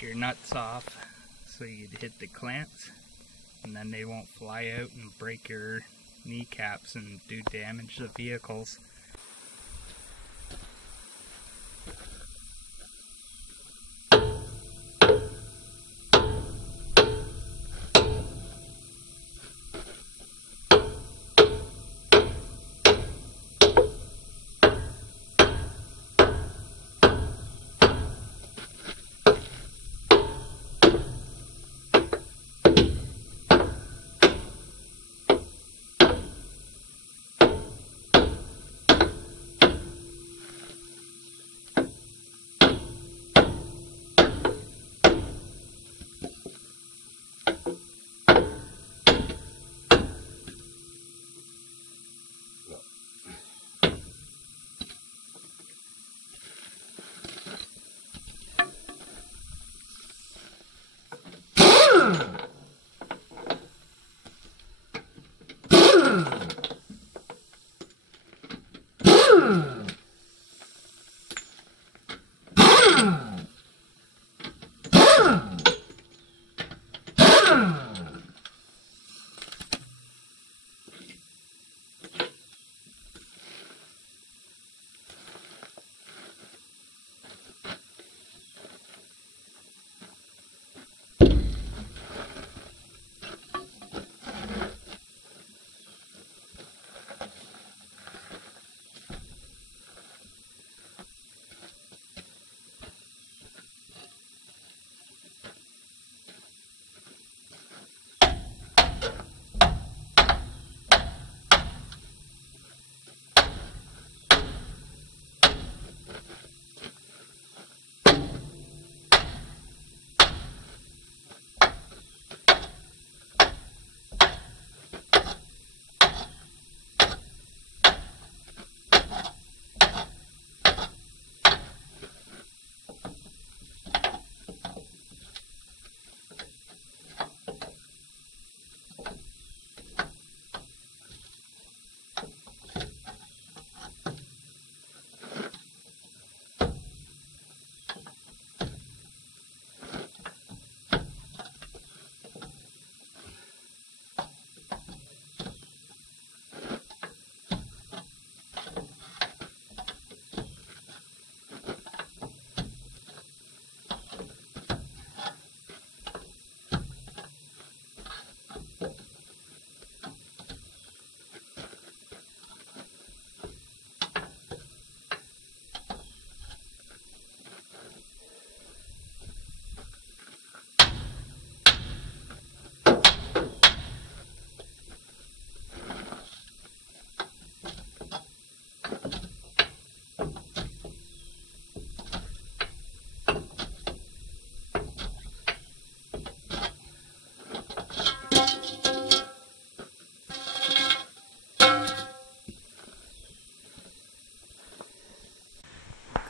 take your nuts off so you'd hit the clamps, and then they won't fly out and break your kneecaps and do damage to vehicles.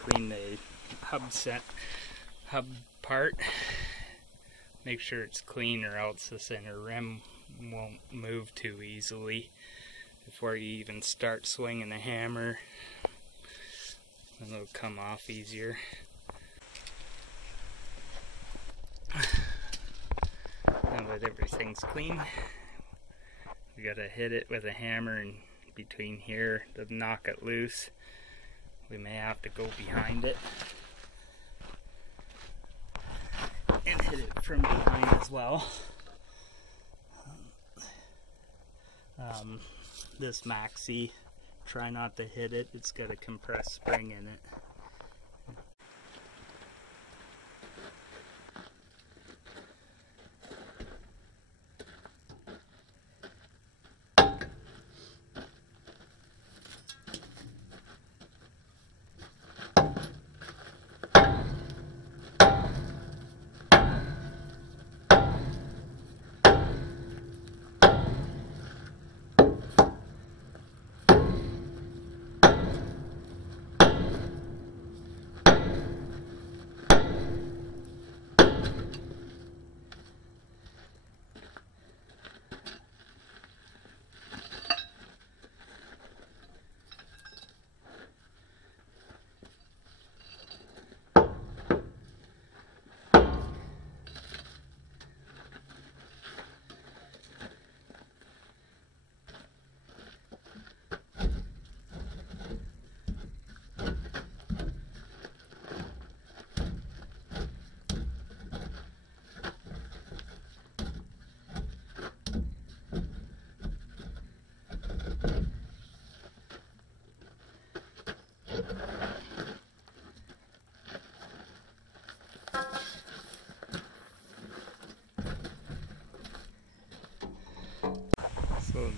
Clean the hub part. Make sure it's clean, or else the center rim won't move too easily before you even start swinging the hammer, and it'll come off easier. Now that everything's clean, we gotta hit it with a hammer in between here to knock it loose. We may have to go behind it and hit it from behind as well. This maxi, try not to hit it. It's got a compressed spring in it.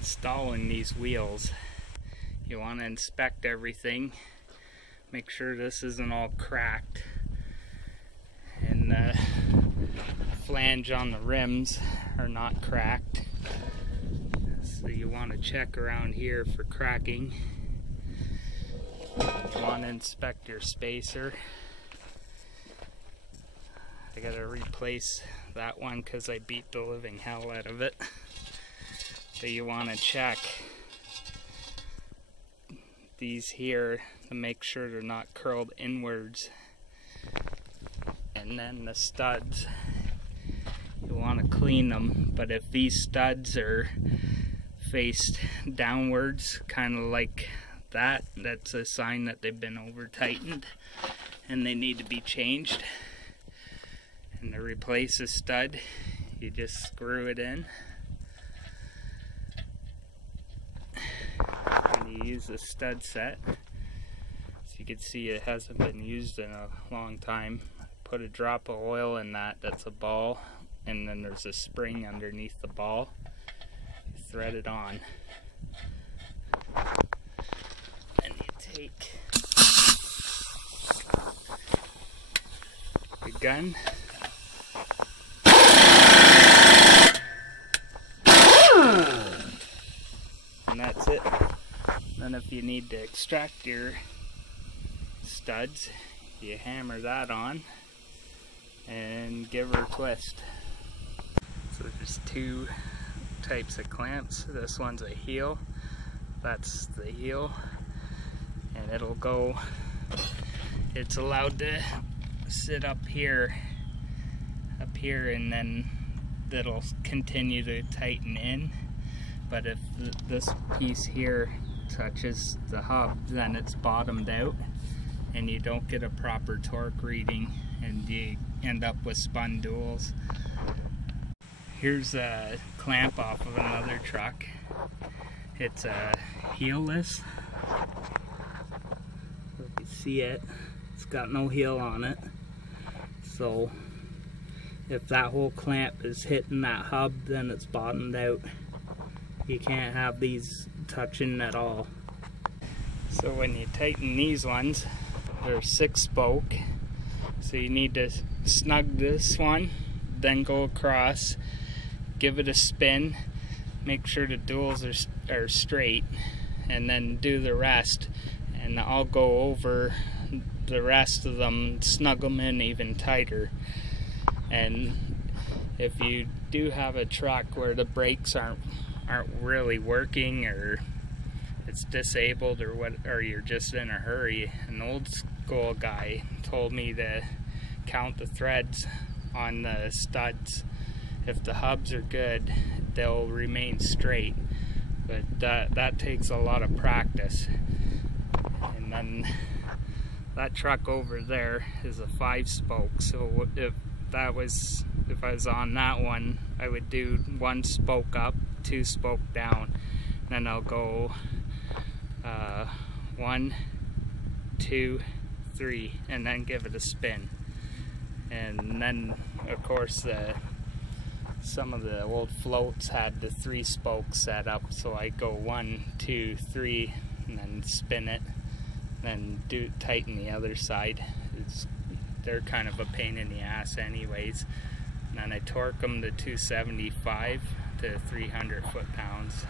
installing these wheels, you want to inspect everything, make sure this isn't all cracked, and the flange on the rims are not cracked. So you want to check around here for cracking. You want to inspect your spacer. I gotta replace that one because I beat the living hell out of it. So you want to check these here to make sure they're not curled inwards. And then the studs, you want to clean them, but if these studs are faced downwards, kind of like that, that's a sign that they've been over tightened and they need to be changed. And to replace a stud, you just screw it in. And you use the stud set. So you can see it hasn't been used in a long time. Put a drop of oil in that, that's a ball, and then there's a spring underneath the ball. You thread it on. And you take the gun. And that's it. Then if you need to extract your studs, you hammer that on and give her a twist. So there's two types of clamps. This one's a heel. That's the heel. And it'll go, it's allowed to sit up here, and then that'll continue to tighten in. But if this piece here touches the hub, then it's bottomed out and you don't get a proper torque reading and you end up with spun duals. Here's a clamp off of another truck. It's a heelless. So if you see it, it's got no heel on it. So if that whole clamp is hitting that hub, then it's bottomed out. You can't have these touching at all. So when you tighten these ones, they're 6-spoke. So you need to snug this one, then go across, give it a spin, make sure the duals are straight, and then do the rest. And I'll go over the rest of them, snug them in even tighter. And if you do have a truck where the brakes aren't really working, or it's disabled, or you're just in a hurry, an old school guy told me to count the threads on the studs. If the hubs are good, they'll remain straight, but that takes a lot of practice. And then that truck over there is a 5-spoke, so if I was on that one, I would do 1 spoke up, 2 spoke down, then I'll go 1, 2, 3, and then give it a spin. And then of course some of the old floats had the 3 spokes set up, so I go 1, 2, 3, and then spin it, then tighten the other side. They're kind of a pain in the ass anyways. And then I torque them to 275 to 300 foot-pounds.